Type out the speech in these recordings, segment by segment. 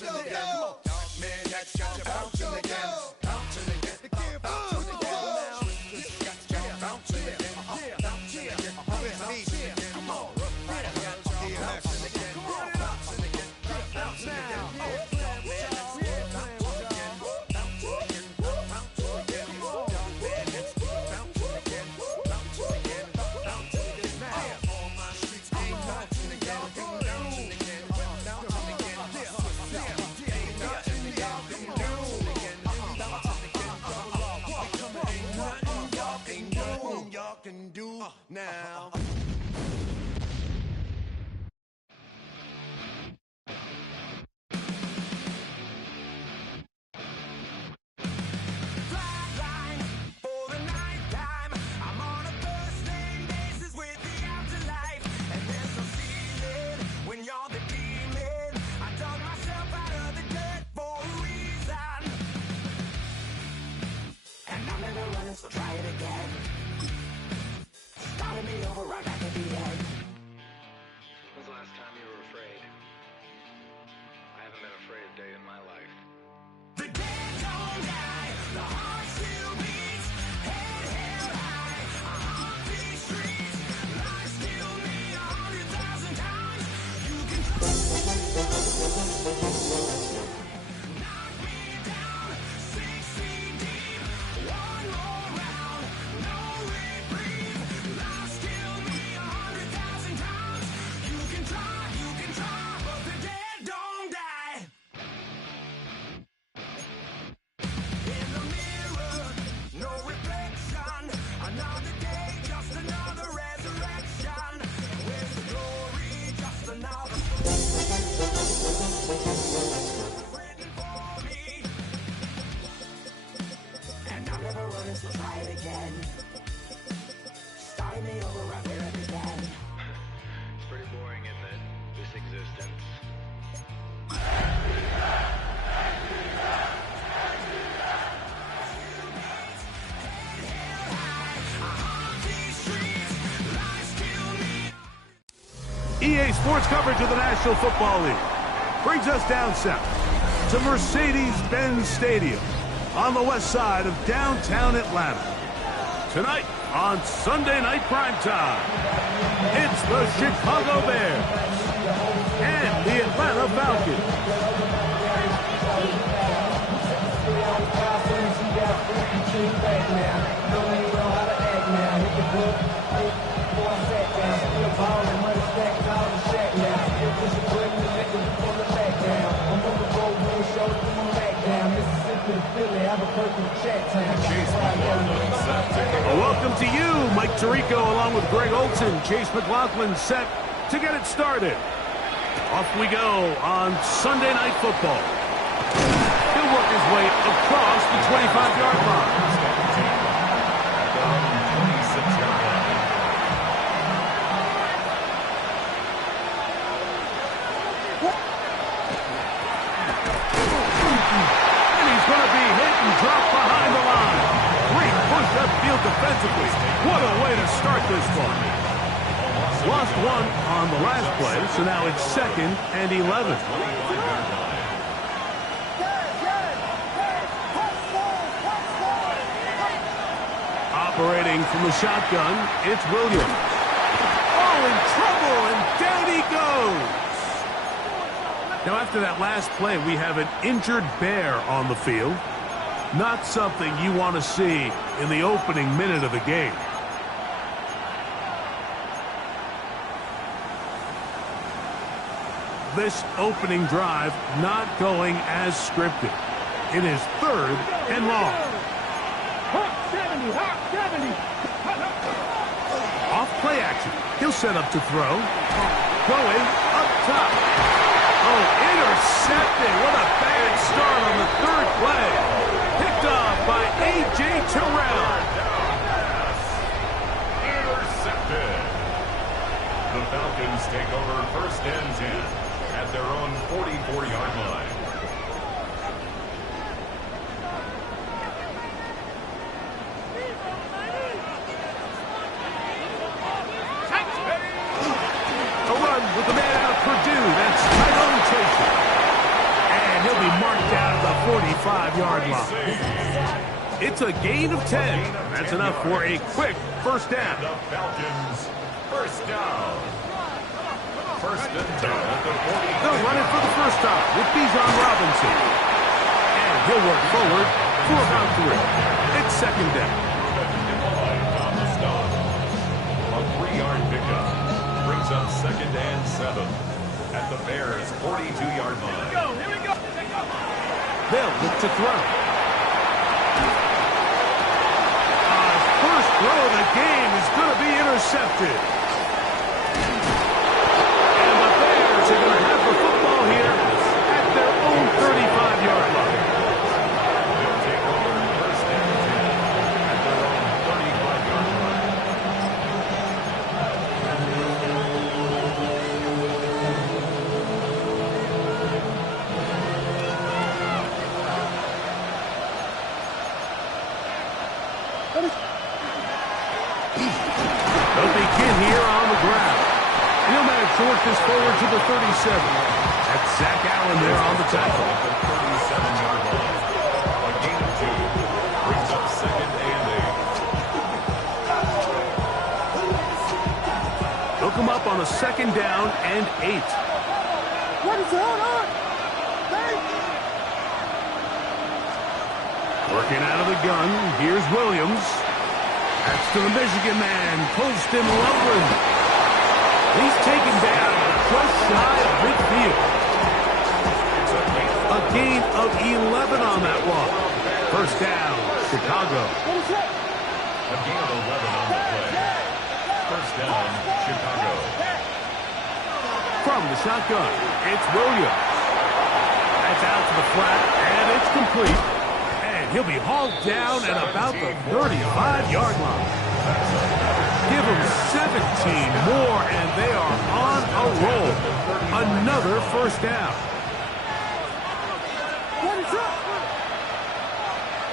bouncing again. Man, that got you bouncing again. Bouncing again. Bouncing again. Got you bouncing again. Bouncing again. Bouncing again. Come on. Bouncing again. Bouncing again. Bouncing again. Bouncing again. Can do now. Flatline for the ninth time. I'm on a first-name basis with the afterlife, and there's no ceiling when you're the demon. I dug myself out of the dirt for a reason, and I'm never running, so try it again. Starting me over right back at the end. When's the last time you were afraid? I haven't been afraid a day in my life. The dead don't die, the heart still beats, head held high, I haunt these streets, life still me 100,000 times. You can knock me down 6 feet deep, one more round, no reprieve. Life still me 100,000 times. You can try, but the dead don't die. In the mirror, no reflection. Another day, just another resurrection. Where's the glory? Just another written for me. And I'm never running, so try it again. Starting me over right where I began. It's pretty boring, isn't it? This existence. EA Sports coverage of the National Football League brings us down south to Mercedes-Benz Stadium on the west side of downtown Atlanta. Tonight on Sunday Night Primetime, it's the Chicago Bears and the Atlanta Falcons. Welcome to you, Mike Tirico, along with Greg Olson. Chase McLaughlin set to get it started. Off we go on Sunday Night Football. He'll work his way across the 25-yard line. And he's going to be hit and dropped behind the line. Great push upfield defensively. What a way to start this one. Lost one on the last play, so now it's 2nd and 11. Operating from the shotgun, it's Williams. Oh, in trouble, and down he goes. Now, after that last play, we have an injured Bear on the field. Not something you want to see in the opening minute of the game. This opening drive not going as scripted. It is 3rd and long. Off play action. He'll set up to throw. Going up top. Oh, intercepted. What a bad start on the 3rd play. Picked off by A.J. Terrell. Intercepted. The Falcons take over 1st and 10 at their own 44-yard line. A run with the man out of Purdue. That's Tyrone Tracy. And he'll be marked down at the 45-yard line. It's a gain of 10. That's enough for a quick first down. The Falcons, first down. First and 10 at the 40. They'll run it for the first time with Bijan Robinson. And he'll work forward for about 3. It's second down. On the stop. A 3-yard pickup brings up second and 7 at the Bears' 42-yard line. Here we go. They'll look to throw. First throw of the game is going to be intercepted. And the Bears are going to have the football here at their own 35-yard line. They'll take over first and 10 at their own 35-yard line. They'll begin here on the ground. He'll manage to work this forward to the 37. That's Zach Allen there on the tackle. At the 37-yard line. A gain of 2 brings up second and 8. They'll come up on a second down and 8. What is going on? Working out of the gun, here's Williams. That's to the Michigan man, Colston Loveland. He's taken down just shy of midfield. A gain of 11 on that walk. First down, Chicago. A gain of 11 on the play. First down, Chicago. From the shotgun, it's Williams. That's out to the flat, and it's complete. And he'll be hauled down at about the 35-yard line. Give them 17 more, and they are on a roll. Another first down. What is up?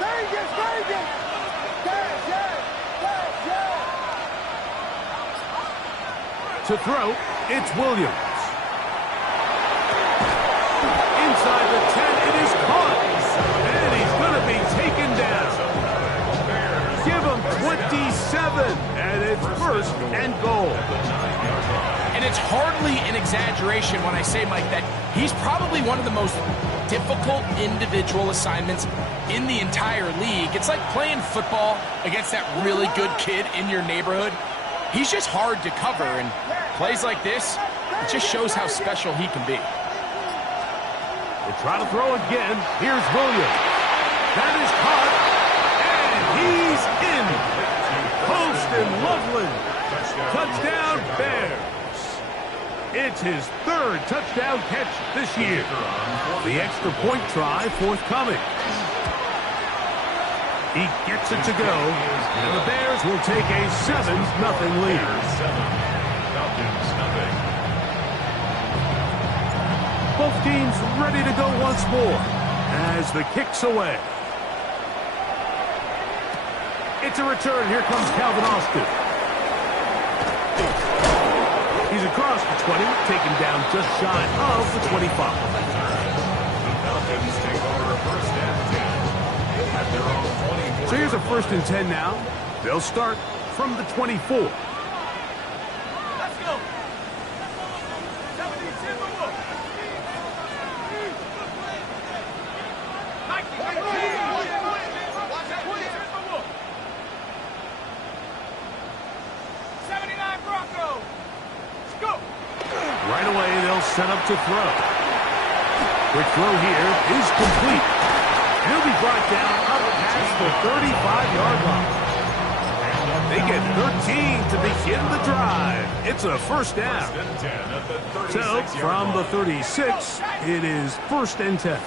Vegas, Vegas! To throw, it's Williams. Inside the 10, it is caught. And he's going to be taken down. Give him 27, and it's first and goal. And it's hardly an exaggeration when I say, Mike, that he's probably one of the most difficult individual assignments in the entire league. It's like playing football against that really good kid in your neighborhood. He's just hard to cover, and plays like this, it just shows how special he can be. They try to throw again. Here's Williams. That is caught, and he's in. Colston Loveland. Touchdown, Bears. It's his 3rd touchdown catch this year. The extra point try forthcoming. He gets it to go, and the Bears will take a 7-0 lead. 7, Falcons nothing. Both teams ready to go once more as the kick's away. It's a return. Here comes Calvin Austin. He's across the 20, taken down just shy of the 25. The Falcons take over first and 10 at their own 24. So here's a first and 10 now. They'll start from the 24. Let's go. Right away, they'll set up to throw. Quick throw here is complete. He'll be brought down up past the 35-yard line. They get 13 to begin the drive. It's a first down. First and 10 at the 36 So from the 36, it is first and 10.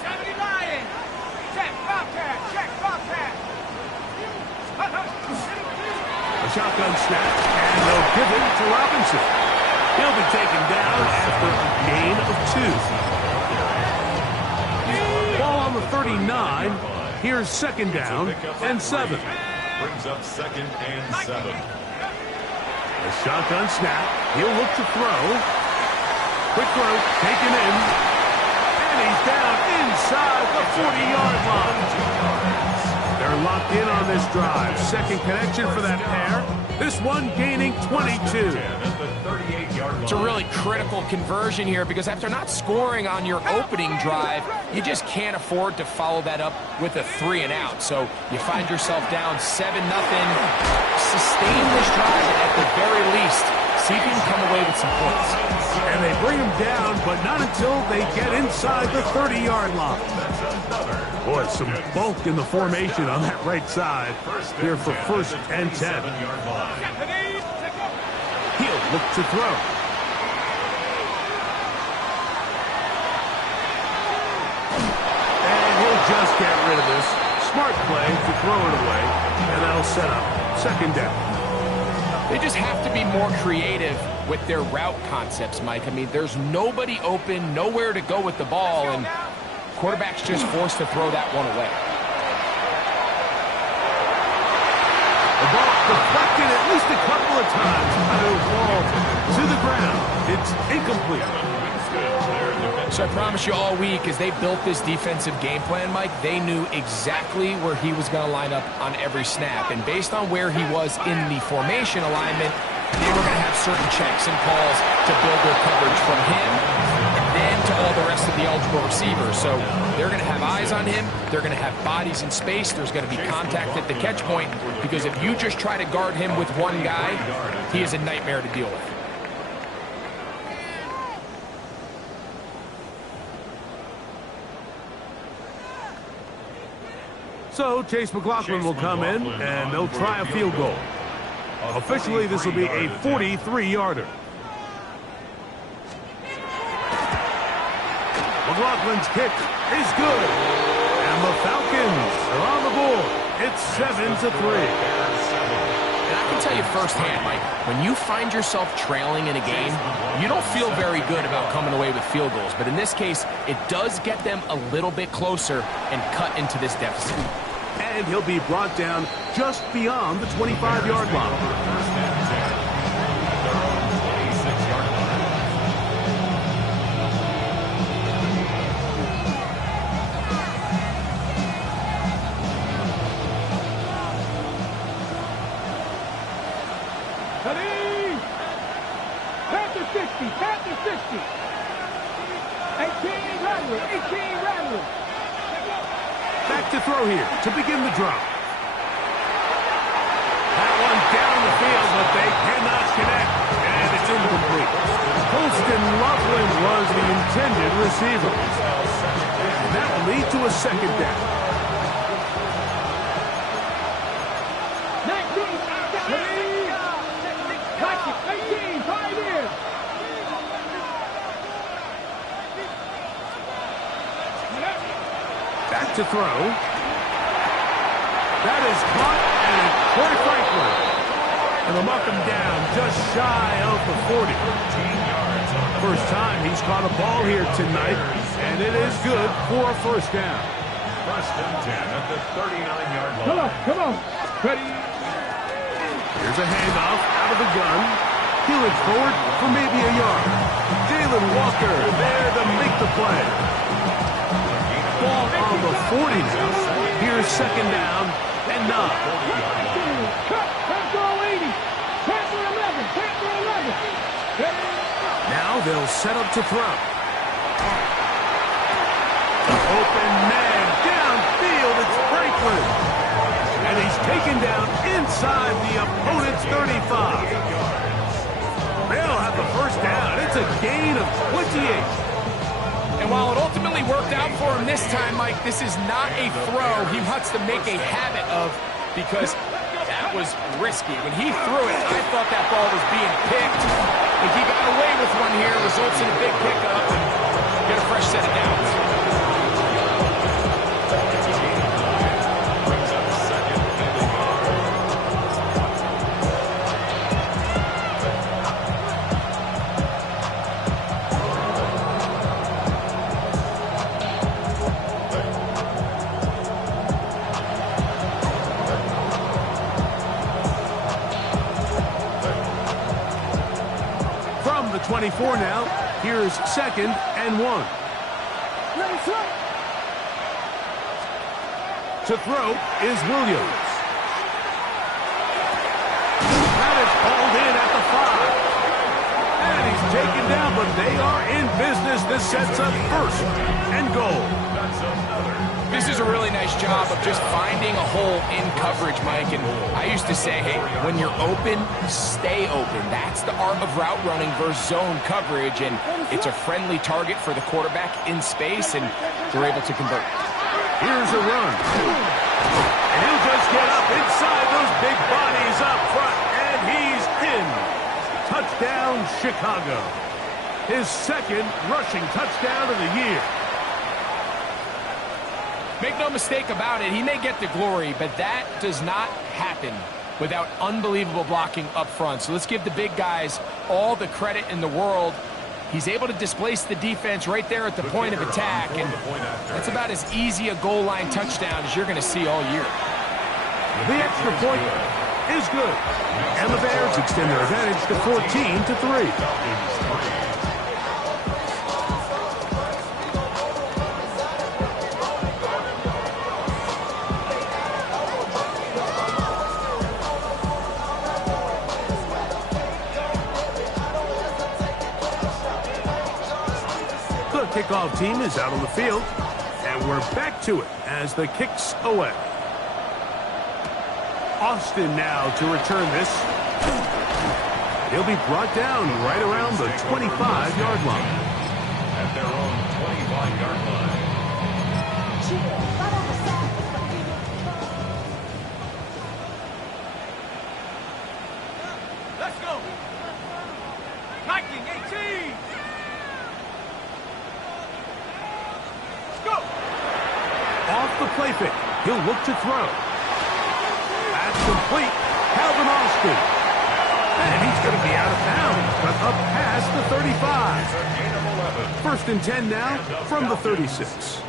A shotgun snap, and they'll give it to Robinson. He'll be taken down after a gain of 2. Ball on the 39. Here's second down and 7. Brings up second and 7. A shotgun snap. He'll look to throw. Quick throw taken in. And he's down inside 40-yard line. They're locked in on this drive. Second connection for that pair. This one gaining 22. It's a really critical conversion here because after not scoring on your opening drive, you just can't afford to follow that up with a 3 and out. So you find yourself down 7-0. Sustain this drive at the very least. See if you can come away with some points. And they bring him down, but not until they get inside the 30-yard line. Boy, some bulk in the formation on that right side here for first and 10. He'll look to throw. And he'll just get rid of this. Smart play to throw it away, and that'll set up second down. They just have to be more creative with their route concepts, Mike. I mean, there's nobody open, nowhere to go with the ball, and quarterback's just forced to throw that one away. The ball deflected at least a couple of times. It'll fall to the ground. It's incomplete. So I promise you all week, as they built this defensive game plan, Mike, they knew exactly where he was going to line up on every snap. And based on where he was in the formation alignment, they were going to have certain checks and calls to build their coverage from him and then to all the rest of the eligible receivers. So they're going to have eyes on him. They're going to have bodies in space. There's going to be contact at the catch point because if you just try to guard him with one guy, he is a nightmare to deal with. So Chase McLaughlin will come in, and they'll try a field goal. Officially, this will be a 43-yarder. McLaughlin's kick is good. And the Falcons are on the board. It's 7-3. And I can tell you firsthand, Mike, when you find yourself trailing in a game, you don't feel very good about coming away with field goals. But in this case, it does get them a little bit closer and cut into this deficit. And he'll be brought down just beyond the 25-yard line. Panther 60. 18 Rattler. Back to throw here to begin the drop. That one down the field, but they cannot connect, and it's incomplete. Colston Loveland was the intended receiver. And that will lead to a second down. 18, 5 years. Back to throw. That is caught, and it's Corey Franklin. And they'll knock him down just shy of the 40. First time he's caught a ball here tonight, and it is good for a first down. First and 10 at the 39-yard line. Come on. Ready. Here's a handoff out of the gun. Peeling forward for maybe a yard. Jalen Walker there to make the play. Ball on the 40 now. Here's second down and 9. Cut. Panther 80. Panther 11. Now they'll set up to throw. Open man downfield. It's Franklin. And he's taken down inside the opponent's 35. They'll have the first down. It's a gain of 28. And while it ultimately worked out for him this time, Mike, this is not a throw he wants to make a habit of because that was risky. When he threw it, I thought that ball was being picked. But he got away with one here, results in a big pickup, and get a fresh set of downs. From the 24 now, here's second and 1. To throw is Williams. That is hauled in at the 5. And he's taken down, but they are in business. This sets up first and goal. This is a really nice job of just finding a hole in coverage, Mike. And I used to say, hey, when you're open, stay open. That's the art of route running versus zone coverage. And it's a friendly target for the quarterback in space, and they're able to convert. Here's a run. And he'll just get up inside those big bodies up front. And he's in. Touchdown, Chicago. His second rushing touchdown of the year. Make no mistake about it, he may get the glory, but that does not happen without unbelievable blocking up front. So let's give the big guys all the credit in the world. He's able to displace the defense right there at the point of attack, and that's about as easy a goal line touchdown as you're going to see all year. The extra point is good, and the Bears extend their advantage to 14-3. Kickoff team is out on the field, and we're back to it as the kick's away. Austin now to return this. He'll be brought down right around the 25-yard line. At their own 25-yard line. Let's go. Viking 18. Off the play fake, he'll look to throw. That's complete. Calvin Austin. And he's going to be out of bounds, but up past the 35. First and 10 now from the 36.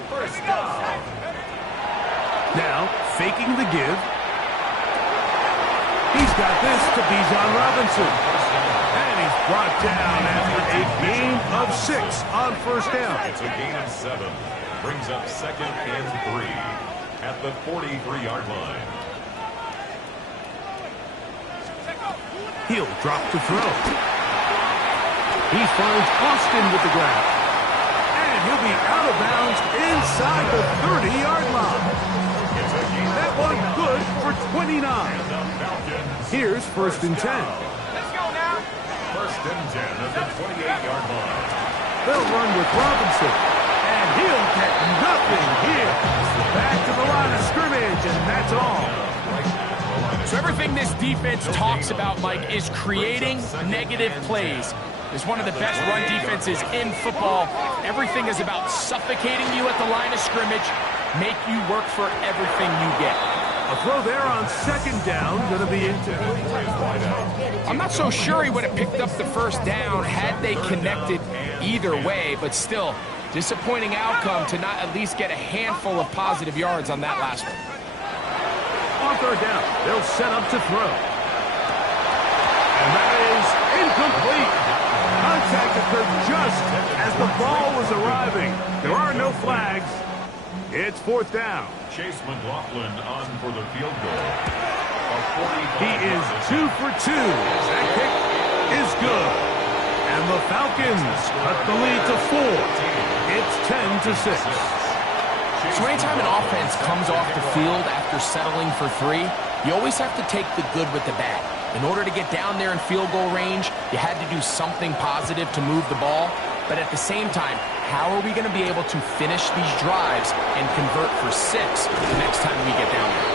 Now, faking the give. He's got this to Bijan Robinson. And he's brought down after a gain of 6 on first down. It's a gain of 7. Brings up 2nd and 3 at the 43-yard line. He'll drop to throw. He finds Austin with the grab. And he'll be out of bounds inside the 30-yard line. That one good for 29. Here's first and 10. Let's go now. First and 10 at the 28-yard line. They'll run with Robinson. And he'll get nothing here. Back to the line of scrimmage, and that's all. So everything this defense talks about, Mike, is creating negative plays. It's one of the best run defenses in football. Everything is about suffocating you at the line of scrimmage, make you work for everything you get. A throw there on second down, going to be into. I'm not so sure he would have picked up the first down had they connected either way, but still, disappointing outcome to not at least get a handful of positive yards on that last one. On third down, they'll set up to throw. And that is incomplete. Contact occurred just as the ball was arriving. There are no flags. It's fourth down. Chase McLaughlin on for the field goal. He is 2 for 2. That kick is good. And the Falcons cut the lead to 4. It's 10-6. So anytime an offense comes off the field after settling for 3, you always have to take the good with the bad. In order to get down there in field goal range, you had to do something positive to move the ball. But at the same time, how are we going to be able to finish these drives and convert for 6 the next time we get down there?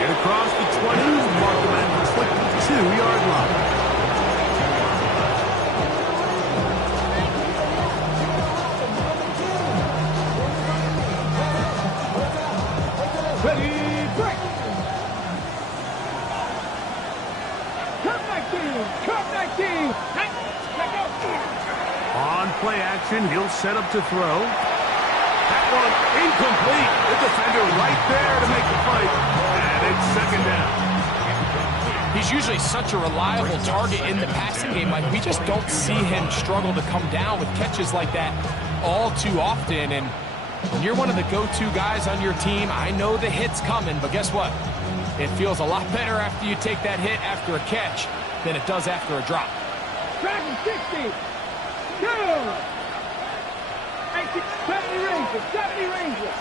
Get across the 20s, mark them at the 22-yard line. Ready, break. Come 19. Let go. On play action, he'll set up to throw. That one incomplete. The defender right there to make the fight. And it's second down. He's usually such a reliable target in the passing game. Like, we just don't see him struggle to come down with catches like that all too often. And When you're one of the go-to guys on your team, I know the hit's coming, but guess what? It feels a lot better after you take that hit after a catch than it does after a drop. Dragon 60. 2. 70 Rangers. 70 Rangers.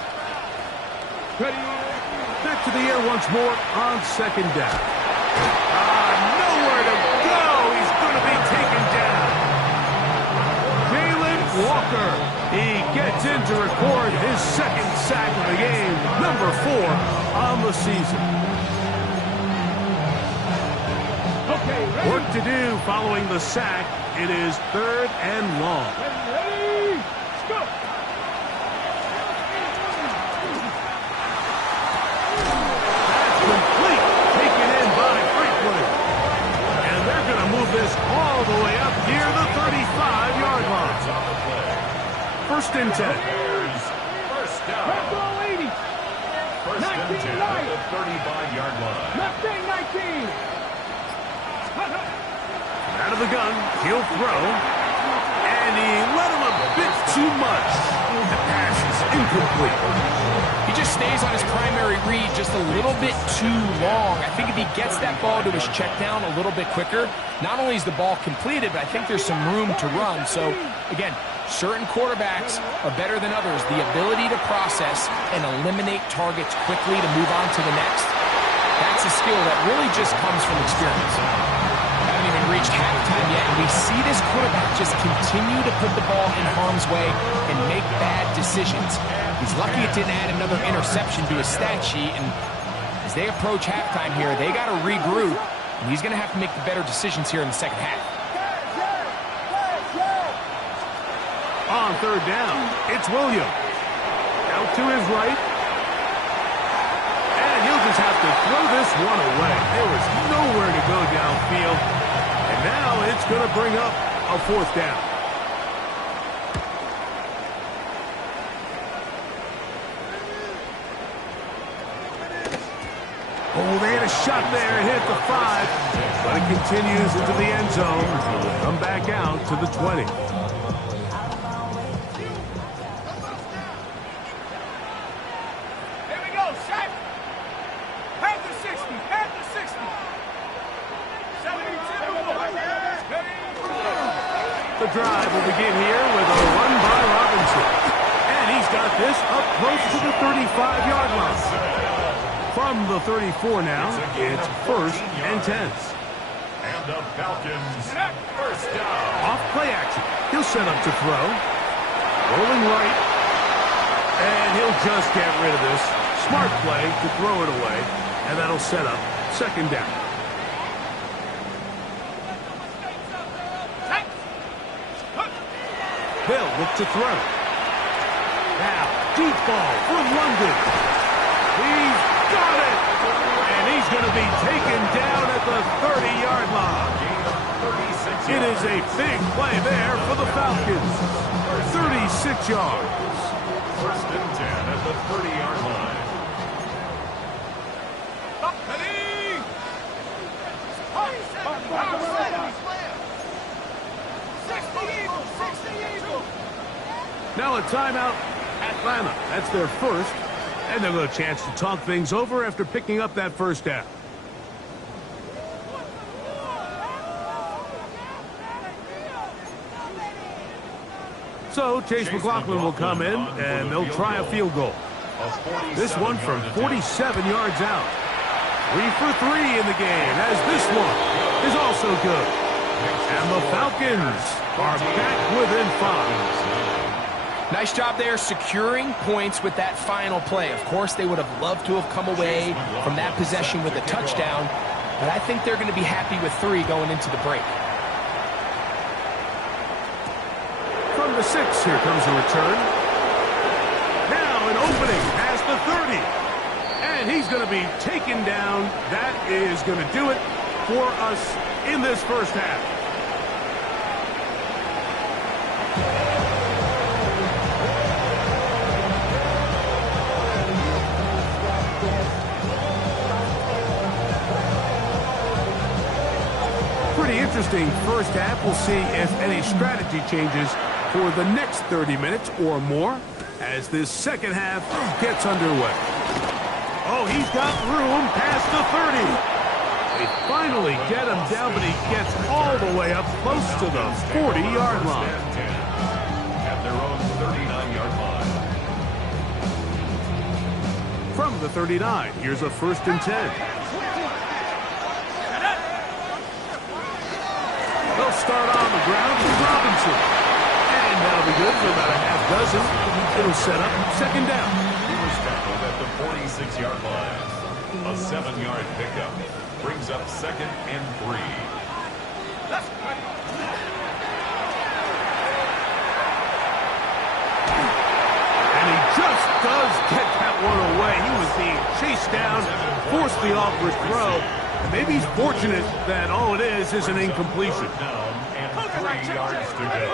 Back to the air once more on second down. Nowhere to go. He's going to be taken down. Jalen Walker. He gets in to record his second sack of the game, number 4 on the season. Okay, Work to do following the sack. It is 3rd and long. ready, go. That's complete. Taken in by Franklin. And they're going to move this all the way up near the 35-yard line. First and 10. First down. Red ball 80. First and 10 at the 35-yard line. Left end 19. Out of the gun, he'll throw. And he let him a bit too much. The pass is incomplete. He just stays on his primary read just a little bit too long. I think if he gets that ball to his check down a little bit quicker, not only is the ball completed, but I think there's some room to run. So, again, certain quarterbacks are better than others. The ability to process and eliminate targets quickly to move on to the next, that's a skill that really just comes from experience. Haven't even reached halftime yet, and we see this quarterback just continue to put the ball in harm's way and make bad decisions. He's lucky it didn't add another interception to his stat sheet, and as they approach halftime here, they got to regroup, and he's going to have to make the better decisions here in the second half. On 3rd down, it's William. Out to his right. And he'll just have to throw this one away. There was nowhere to go downfield. And now it's going to bring up a 4th down. Oh, they had a shot there and hit the 5. But it continues into the end zone. Come back out to the 20. The drive will begin here with a run by Robinson. And he's got this up close to the 35-yard line. From the 34 now, it's 1st and 10. And the Falcons, first down. Off play action. He'll set up to throw. Rolling right. And he'll just get rid of this. Smart play to throw it away. And that'll set up 2nd down. They'll look to throw. Now, deep ball from London. He's got it! And he's going to be taken down at the 30-yard line. It is a big play there for the Falcons. 36 yards. First and 10 at the 30-yard line. Now a timeout, Atlanta. That's their first. And they'll get a chance to talk things over after picking up that 1st down. So Chase McLaughlin will come in, and they'll try a field goal. This one from 47 yards out. 3 for 3 in the game, as this one is also good. And the Falcons are back within 5. Nice job there securing points with that final play. Of course, they would have loved to have come away from that possession with a touchdown, but I think they're going to be happy with 3 going into the break. From the 6, here comes the return. Now an opening past the 30. And he's going to be taken down. That is going to do it for us in this first half. Pretty interesting first half. We'll see if any strategy changes for the next 30 minutes or more. as this second half gets underway. Oh, he's got room past the 30. They finally get him down, but he gets all the way up close to the 40-yard line. At their own 39-yard line. From the 39, here's a 1st and 10. They'll start on the ground with Robinson. And that'll be good for about a half dozen. It'll set up 2nd down. He was tackled at the 46-yard line. A 7-yard pickup brings up 2nd and 3. And he just does get that one away. He was being chased down, forced the awkward throw. And maybe he's fortunate that all it is an incompletion. Down and 3 yards to go.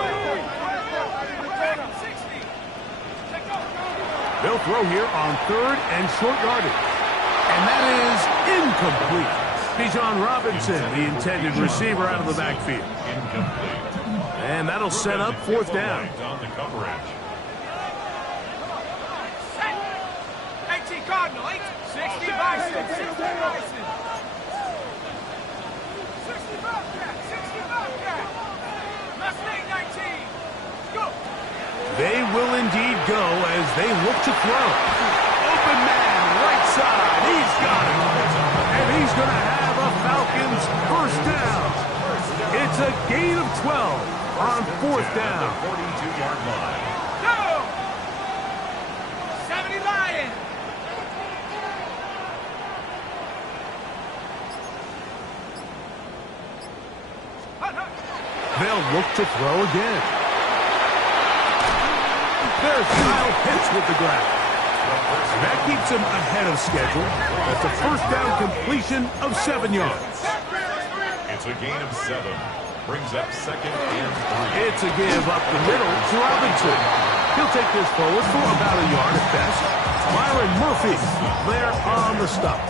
They'll throw here on 3rd and short yardage. And that is incomplete. Bijan Robinson, the intended receiver, out of the backfield. Incomplete. And that'll set up 4th down. On the coverage. 18 Cardinal, 60 Bison, 60 Bison. 60 Bobcat, 60 Bobcat. Mustang 19. Go. They will indeed go as they look to throw. Open man, right side. He's got it. And he's going to have a Falcons 1st down. It's a gain of 12 on 4th down. 42-yard line. Go. 70 Lions. They'll look to throw again. There's Kyle Pitts with the grab. That keeps him ahead of schedule. That's a 1st down completion of 7 yards. It's a gain of 7. Brings up 2nd and 3. It's a give up the middle to Robinson. He'll take this forward for about a yard at best. Myron Murphy there on the stop.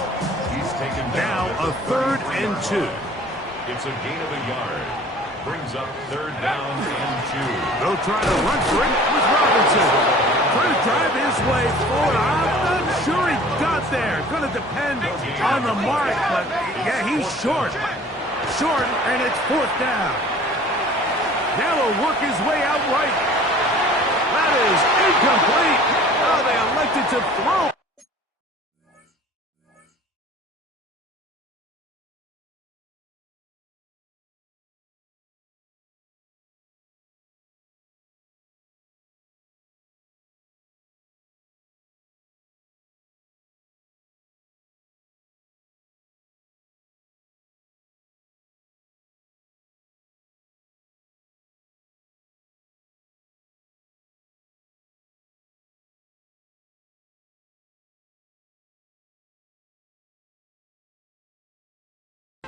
He's taken Now down a 3rd and 2. It's a gain of a yard. Brings up 3rd down and 2. They'll try to run for it with Robinson. Trying to drive his way forward. I'm not sure he got there. Going to depend on the mark, but yeah, he's short. Short, and it's 4th down. Now he'll work his way out right. That is incomplete. Oh, they elected to throw.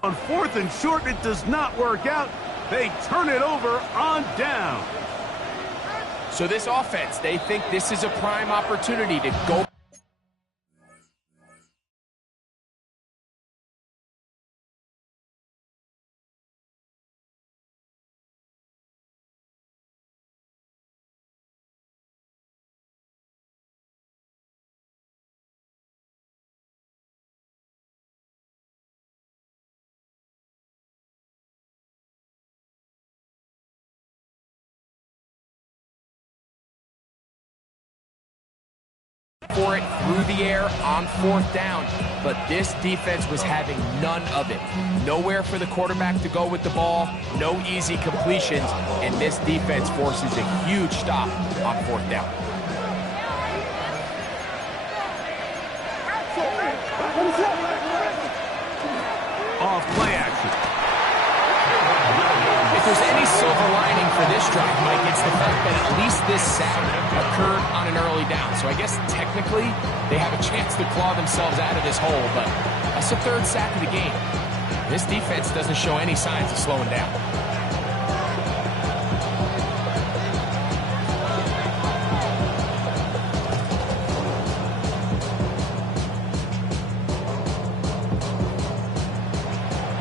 On 4th and short, it does not work out. They turn it over on down. So this offense, they think this is a prime opportunity to go. For it through the air on 4th down, but this defense was having none of it. Nowhere for the quarterback to go with the ball, no easy completions, and this defense forces a huge stop on 4th down. Off play action. If there's any silver lining for this drive, Mike, it's the fact that at least this sack occurred on an early down. So I guess technically they have a chance to claw themselves out of this hole, but that's the 3rd sack of the game. This defense doesn't show any signs of slowing down.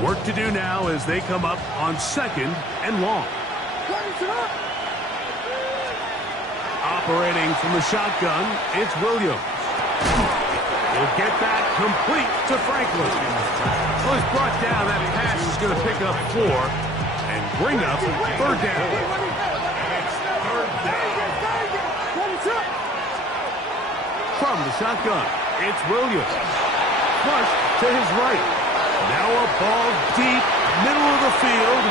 Work to do now as they come up on 2nd and long. A Operating from the shotgun, it's Williams. He'll get that complete to Franklin. Well, he's brought down. That pass is going to pick up 4 and bring up third down. From the shotgun, it's Williams. Flush to his right. Now a ball deep, middle of the field.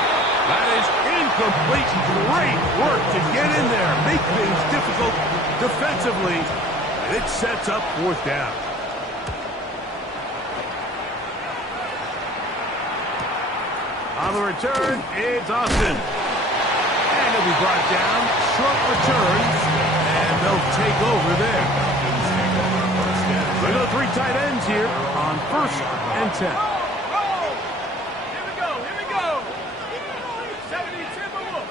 That is incomplete. Great work to get in there, make things difficult defensively, and it sets up fourth down. On the return, it's Austin. And he'll be brought down. Short return, and they'll take over there. We go 3 tight ends here on 1st and 10. Here we go, here we go. 70 Timberwolves.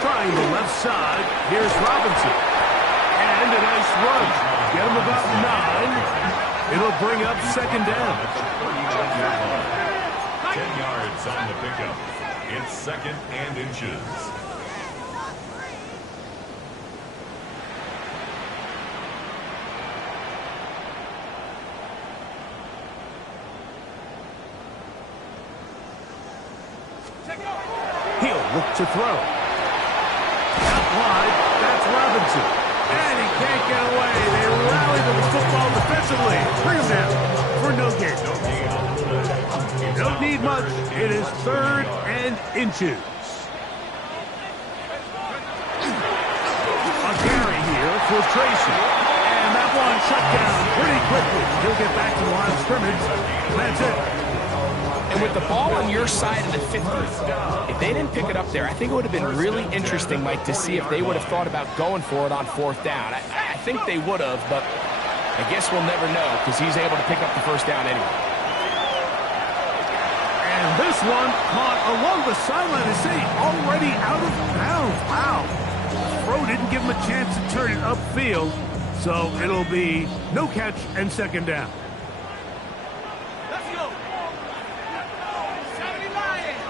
Trying the left side, here's Robinson. And a nice run. Get him about 9. It'll bring up second down. 10 yards on the pickup. It's 2nd and inches. He'll look to throw. Out wide, that's Robinson. And he can't get away. They rally to the football defensively. Bring him down for no gain. Don't need much. It is 3rd and inches. A carry here for Tracy. And that one shut down pretty quickly. He'll get back to the line of scrimmage. That's it. And with the ball on your side of the 50, if they didn't pick it up there, I think it would have been really interesting, Mike, to see if they would have thought about going for it on 4th down. I think they would have, but I guess we'll never know because he's able to pick up the 1st down anyway. And this one caught along the sideline. They say already out of bounds. Wow. Throw didn't give him a chance to turn it upfield, so it'll be no catch and second down. Let's go. 70 Lions.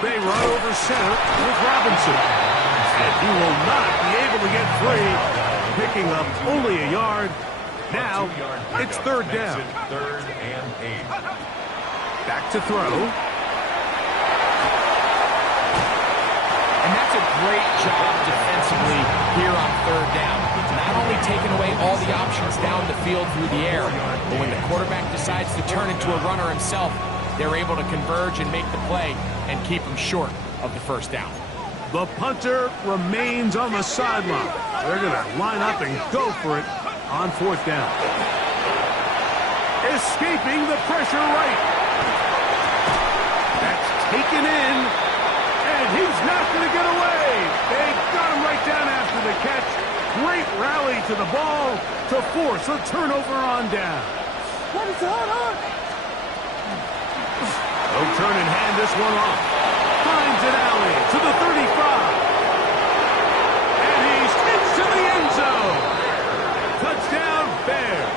They run over center with Robinson. And he will not be able to get free, picking up only a yard. Now, it's 3rd down. 3rd and 8. Back to throw. And that's a great job defensively here on 3rd down. Not only taking away all the options down the field through the air, but when the quarterback decides to turn into a runner himself, they're able to converge and make the play and keep him short of the 1st down. The punter remains on the sideline. They're going to line up and go for it on 4th down. Escaping the pressure right. That's taken in, and he's not going to get away. They got him right down after the catch. Great rally to the ball to force a turnover on down. What is going on? They'll turn and hand this one off. Finds an alley to the 35. And he's into the end zone. Touchdown, Bears.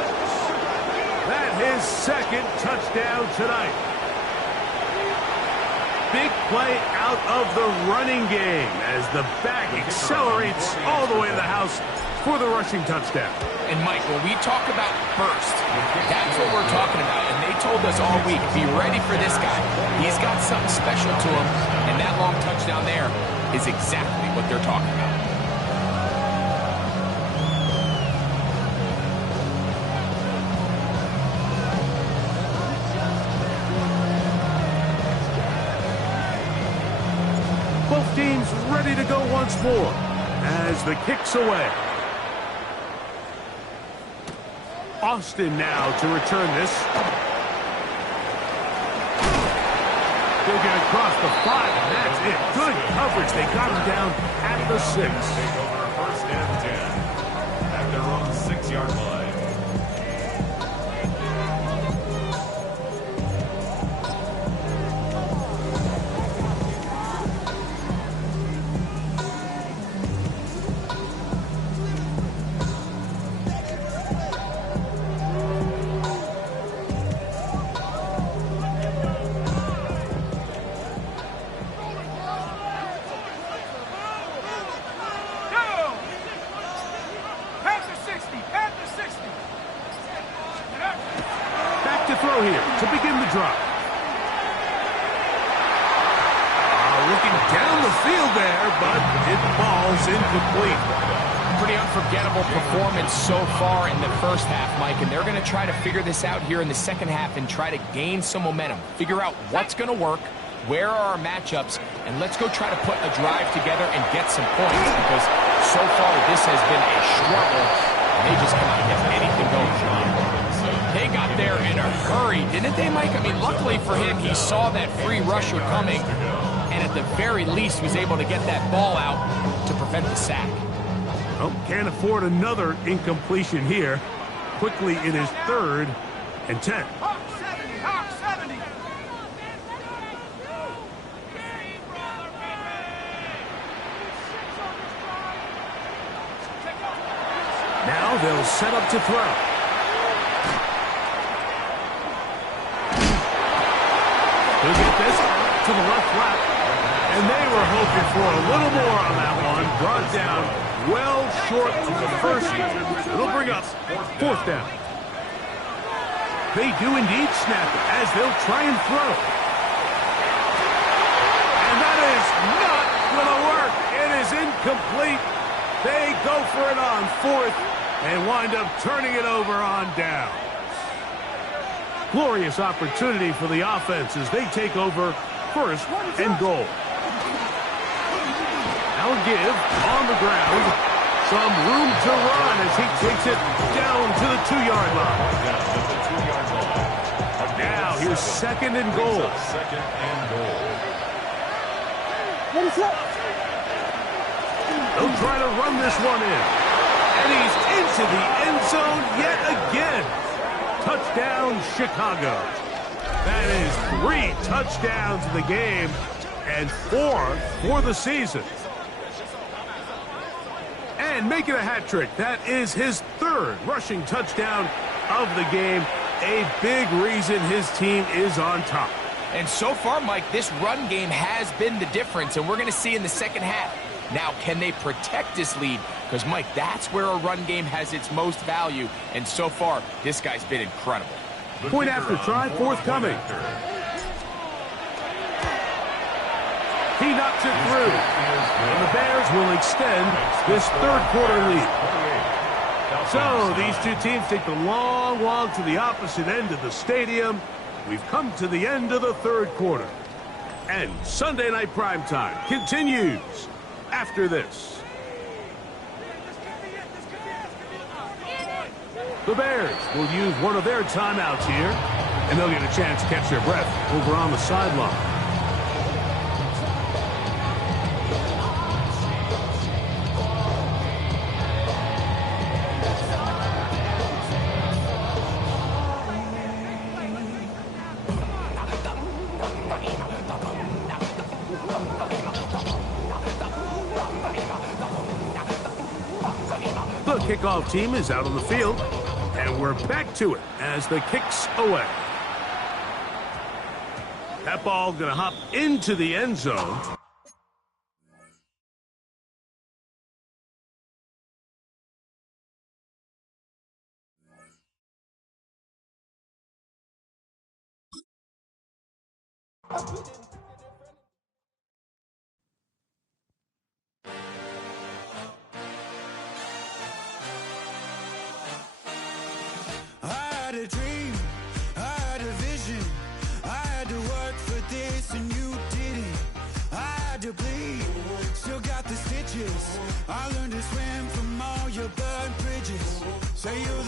That his 2nd touchdown tonight. Big play out of the running game as the back accelerates all the way to the house for the rushing touchdown. And Mike, when we talk about burst, that's what we're talking about. And they told us all week, be ready for this guy. He's got something special to him. And that long touchdown there is exactly what they're talking about. Both teams ready to go once more as the kick's away. Austin now to return this. He'll get across the 5, and that's it. Good coverage. They got him down at the 6. Take over 1st and 10 at their own 6-yard line. drive. Looking down the field there, but it falls incomplete. Pretty unforgettable performance so far in the first half, Mike, and they're going to try to figure this out here in the second half and try to gain some momentum, figure out what's going to work, where are our matchups, and let's go try to put a drive together and get some points, because so far this has been a struggle, and they just cannot get anything going. They got there in a hurry, didn't they, Mike? I mean, luckily for him, he saw that free rusher coming, and at the very least was able to get that ball out to prevent the sack. Oh, can't afford another incompletion here. Quickly, it is 3rd and 10. Hawk 70, Hawk 70. Now they'll set up to throw. He'll get this to the left flat. And they were hoping for a little more on that one. Brought down well short of the first. It'll bring up 4th down. They do indeed snap it as they'll try and throw. And that is not going to work. It is incomplete. They go for it on 4th and wind up turning it over on down. Glorious opportunity for the offense as they take over 1st and goal. Now a give on the ground. Some room to run as he takes it down to the 2-yard line. Now here's 2nd and goal. Second and goal. They'll try to run this one in. And he's into the end zone yet again. Touchdown, Chicago. That is 3 touchdowns in the game and 4 for the season. And making a hat trick. That is his 3rd rushing touchdown of the game. A big reason his team is on top. And so far, Mike, this run game has been the difference, and we're going to see in the second half. Now, can they protect this lead? Because, Mike, that's where a run game has its most value, and so far, this guy's been incredible. Point after try, forthcoming. He knocks it through, and the Bears will extend this 3rd quarter lead. So these two teams take the long walk to the opposite end of the stadium. We've come to the end of the 3rd quarter. And Sunday Night Primetime continues after this. The Bears will use one of their timeouts here, and they'll get a chance to catch their breath over on the sideline. The kickoff team is out on the field, and we're back to it as the kick's away. That ball going to hop into the end zone. I had a dream, I had a vision, I had to work for this and you didn't. I had to bleed, still got the stitches. I learned to swim from all your burned bridges. Say you're the